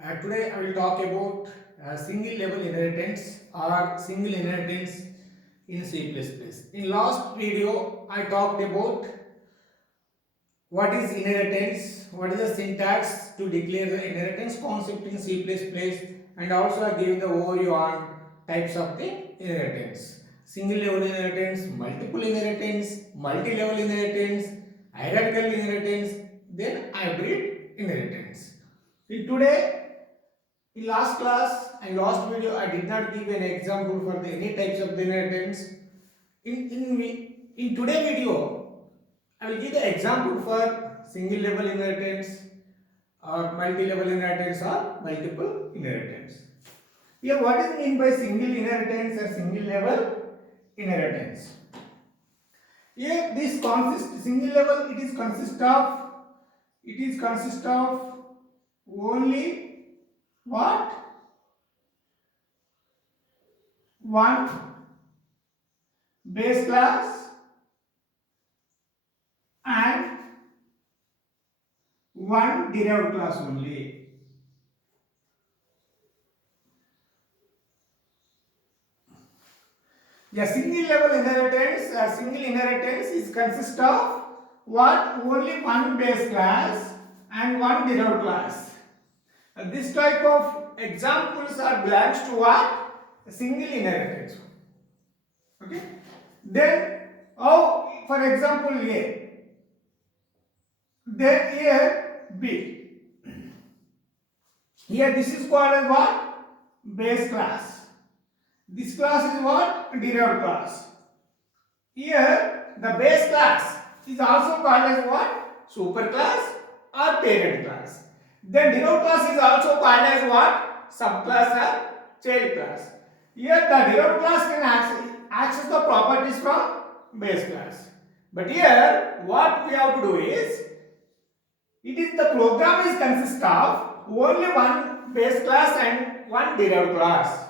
Today I will talk about single level inheritance or single inheritance in C++. In last video I talked about what is inheritance, what is the syntax to declare the inheritance concept in C++, and also I gave the overview on types of the inheritance. Single level inheritance, multiple inheritance, multi-level inheritance, hierarchical inheritance, then hybrid inheritance. In today in last class and last video, I did not give an example for the any types of the inheritance. In today video, I will give the example for single level inheritance or multi-level inheritance or multiple inheritance. Here, what is mean by single inheritance or single level inheritance? Here, this consists single level. It is consist of only what? One base class and one derived class only. A single inheritance is consist of what? Only one base class and one derived class. This type of examples are belongs to what? A single inheritance. Okay. Then, for example, A. Then here B. Here this is called as what? Base class. This class is what? Derived class. Here the base class is also called as what? Super class or parent class. Then derived class is also called as what? Subclass or child class. Here the derived class can access the properties from base class. But here what we have to do is the program is consist of only one base class and one derived class.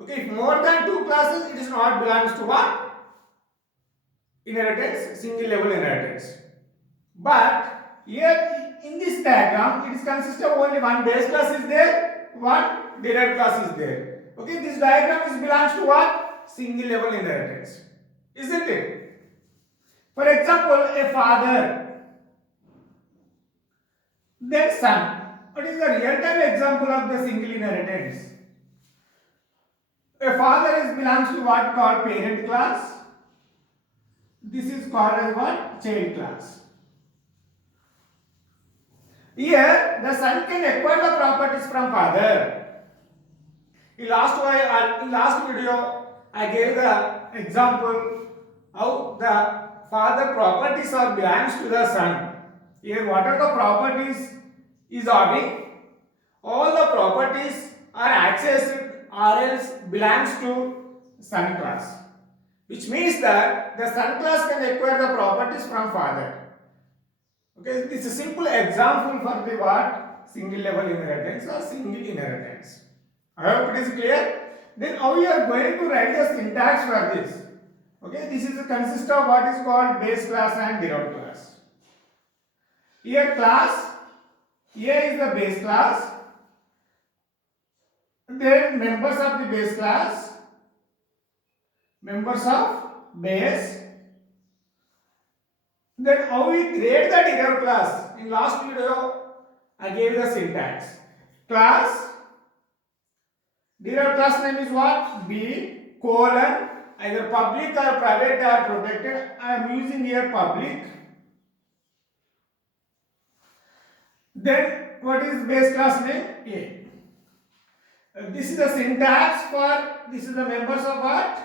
Okay, if more than two classes, it is not belongs to what? Inheritance, single level inheritance. But here in this diagram, it is consist of only one base class is there, one derived class is there. Okay, this diagram is belongs to what? Single level inheritance. Isn't it? For example, a father, then son. What is the real time example of the single inheritance? A father is belongs to what called parent class. This is called as what? Child class. Here the son can acquire the properties from father. In last video I gave the example how the father properties are belongs to the son. Here what are the properties is having? All the properties are accessed or else belongs to son class, which means that the son class can acquire the properties from father. Okay, this is a simple example for the what? Single level inheritance or single inheritance. I hope it is clear. Then how we are going to write the syntax for this? Okay, this is consist of what is called base class and derived class. Here class A is the base class. Then members of the base class, members of base. Then how we create the derived class? In last video I gave the syntax. Class, derived class name is what? B colon, either public or private or protected. I am using here public. Then what is base class name? A. This is the syntax for, this is the members of what?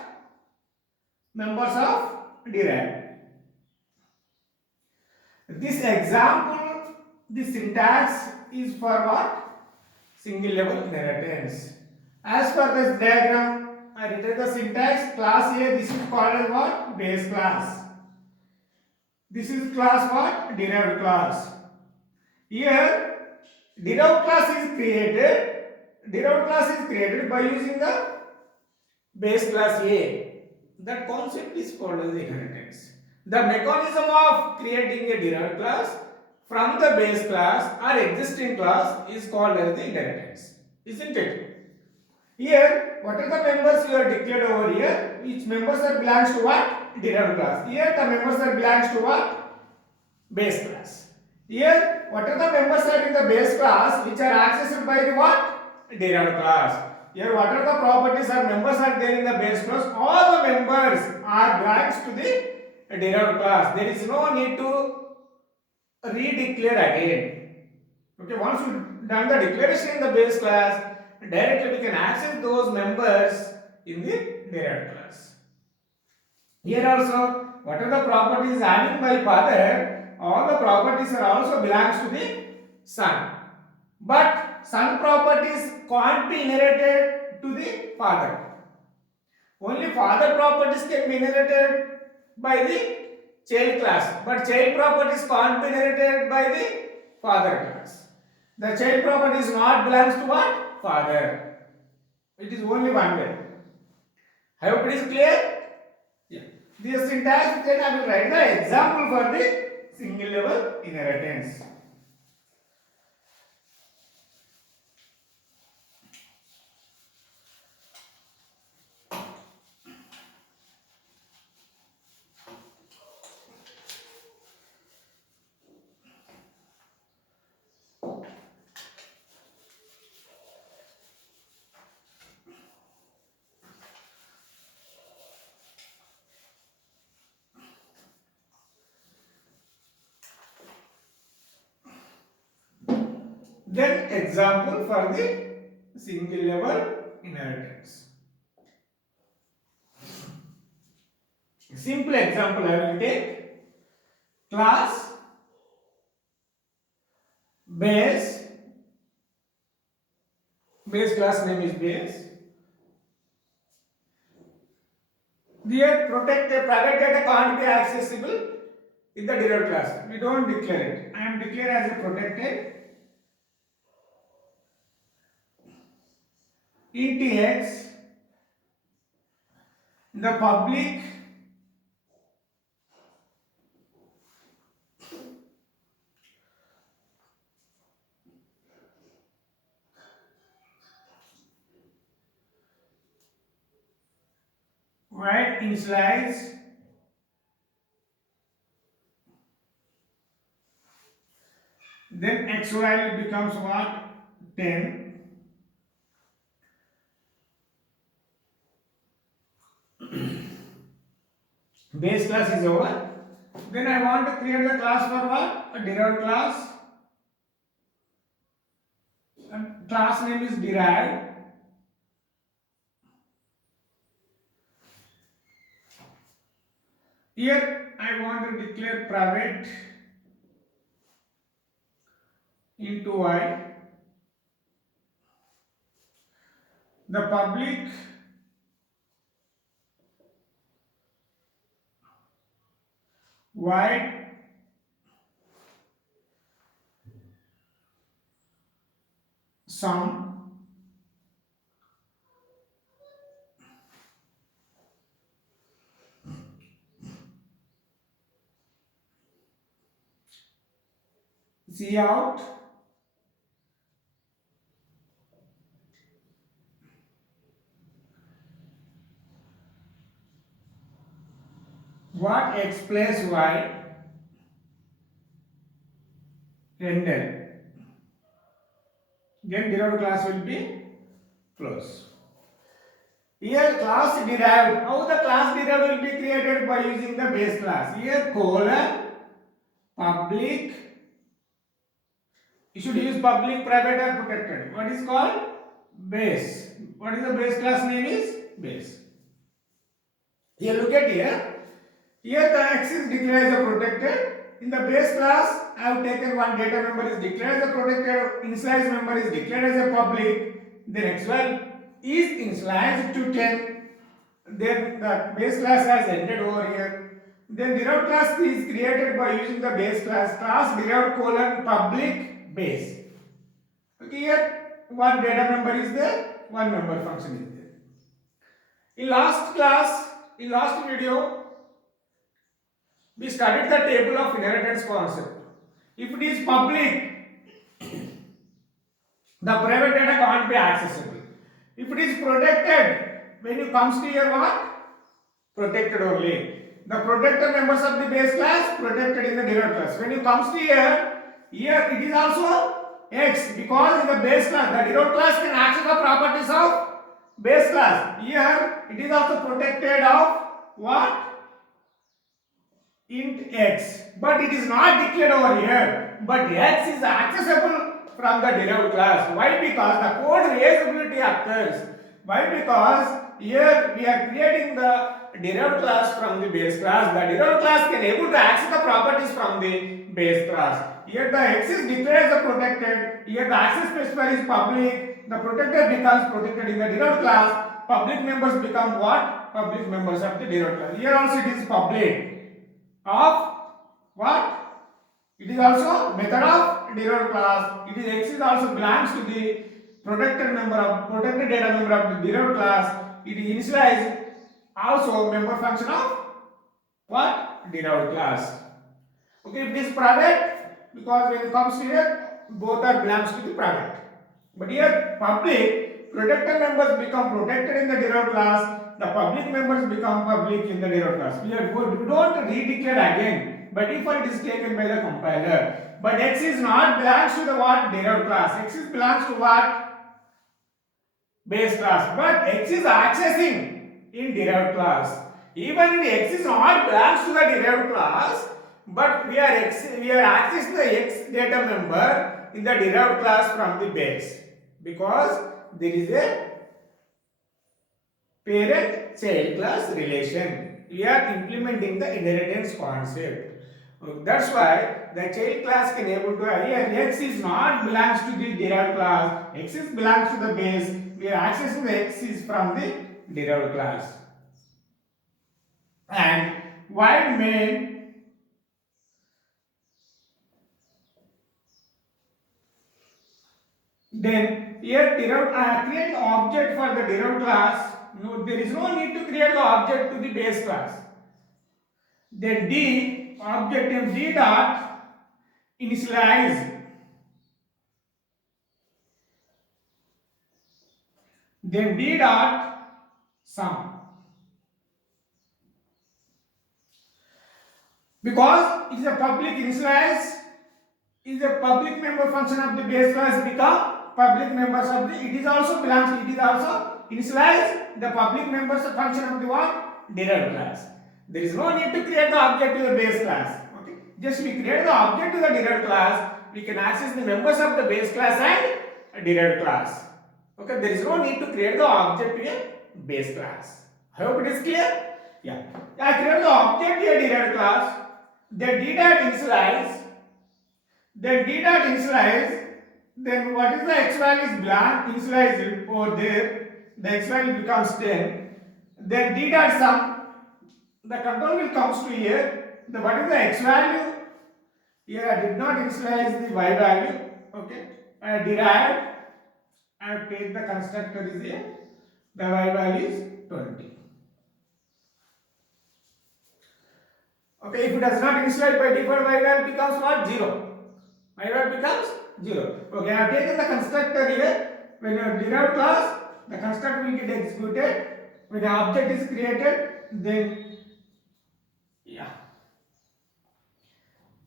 Members of derived. This example, the syntax is for what? Single level inheritance. As per this diagram, I written the syntax. Class A, this is called as what? Base class. This is class what? Derived class. Here, derived class is created. Derived class is created by using the base class A. That concept is called as inheritance. The mechanism of creating a derived class. from the base class or existing class is called as the inheritance, isn't it? Here, what are the members you are declared over here? Each members are belongs to what? Derived class. Here, the members are belongs to what? Base class. Here, what are the members are in the base class which are accessed by the what? Derived class. Here, what are the properties or members are there in the base class? All the members are belongs to the derived class. There is no need to redeclare again. Okay, once we done the declaration in the base class, directly we can access those members in the derived class. Here also, what are the properties having by father? All the properties are also belongs to the son. But son properties can't be inherited to the father. Only father properties can be inherited by the child class, but child properties can't be inherited by the father class. The child property is not belongs to what? Father. It is only one way. I hope it is clear? Yeah. This syntax, then I will write the example for the single level inheritance. Then example for the single level inheritance. Simple example I will take. Class base class name is base. Here protected private data can't be accessible in the derived class. We don't declare it. I am declared as a protected int x. The public void initialize then x value becomes what? 10. Base class is over. Then I want to create the class for what? A derived class. And class name is derived. Here I want to declare private into y. The public void sum cout what x plus y render. Then derived class will be close. Here class derived. How the class derived will be created? By using the base class. Here colon public. You should use public, private or protected. What is called? Base. What is the base class name is? Base. Here look at here. Here the x is declared as a protected. In the base class, I have taken one data member is declared as a protected, initialized member is declared as a public, then x value is initialized to 10, then the base class has ended over here. Then derived class is created by using the base class derived colon public base. Okay, here one data member is there, one member function is there. In last video, we studied the table of inheritance concept. If it is public, the private data can't be accessible. If it is protected, when you comes to your what? Protected only. The protected members of the base class protected in the derived class. When you comes to here it is also X, because in the base class, the derived class can access the properties of base class. Here it is also protected of what? Int X. But it is not declared over here. But X is accessible from the derived class. Why? Because the code reusability occurs. Why? Because here we are creating the derived class from the base class. The derived class can able to access the properties from the base class. Here the X is declared as a protected. Here the access specifier is public. The protected becomes protected in the derived class. Public members become what? Public members of the derived class. Here also it is public of what? It is also method of derived class. It is X is also belongs to the protected data member of the derived class. It is initialized also member function of what? Derived class. Okay, if it is private, because when it comes to here, both are belongs to the private. But here public, protected members become protected in the derived class. The public members become public in the derived class. We don't redeclare again. By default, it is taken by the compiler. But X is not belongs to the what? Derived class. X is belongs to what? Base class. But X is accessing in derived class. Even if X is not belongs to the derived class, but we are accessing the X data member in the derived class from the base, because there is a parent child class relation. We are implementing the inheritance concept. That's why the child class can able to here X is not belongs to the derived class. X is belongs to the base. We are accessing the X is from the derived class. And void main then here derived create the object for the derived class. No, there is no need to create the object to the base class. Then D object name D dot initialize. Then D dot sum. Because it is a public initialize, is a public member function of the base class become public members of the, it is also initialize the public members of function of the what? Derived class. There is no need to create the object to the base class. Okay, just we create the object to the derived class, we can access the members of the base class and derived class. Okay, there is no need to create the object to a base class. I hope it is clear. Yeah, I create the object to a derived class. Then D dot initialize. Then D dot initialize. Then what is the X value is blank, initialized over there. The X value becomes 10. Then D dot sum. The control will comes to here. The what is the X value? Here I did not initialize the Y value. Okay, I derived. I take the constructor is here. The Y value is 20. Okay, if it does not initialize by default, Y value becomes what? 0. Y value becomes 0. Okay, I have taken the constructor here. When you have derived class, the constructor will get executed. When the object is created, then yeah,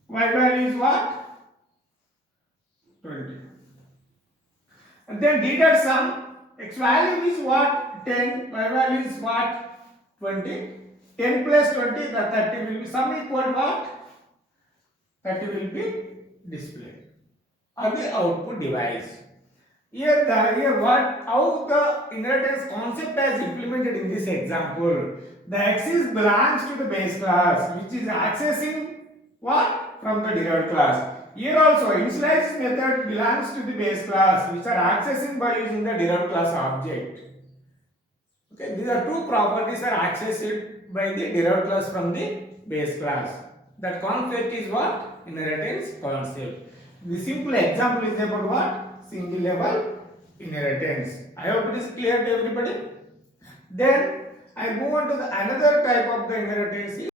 Y value is what? 20. And then D dot sum, X value is what? 10. Y value is what? 20. 10 plus 20, the 30 will be sum equal to what? 30 will be displayed on the output device. Here how the inheritance concept is implemented in this example. The X is belongs to the base class, which is accessing what? From the derived class. Here also initialize method belongs to the base class, which are accessing by using the derived class object. Okay, these are two properties are accessed by the derived class from the base class. That concept is what? Inheritance concept. The simple example is about what? Single level inheritance. I hope it is clear to everybody. Then I move on to the another type of the inheritance.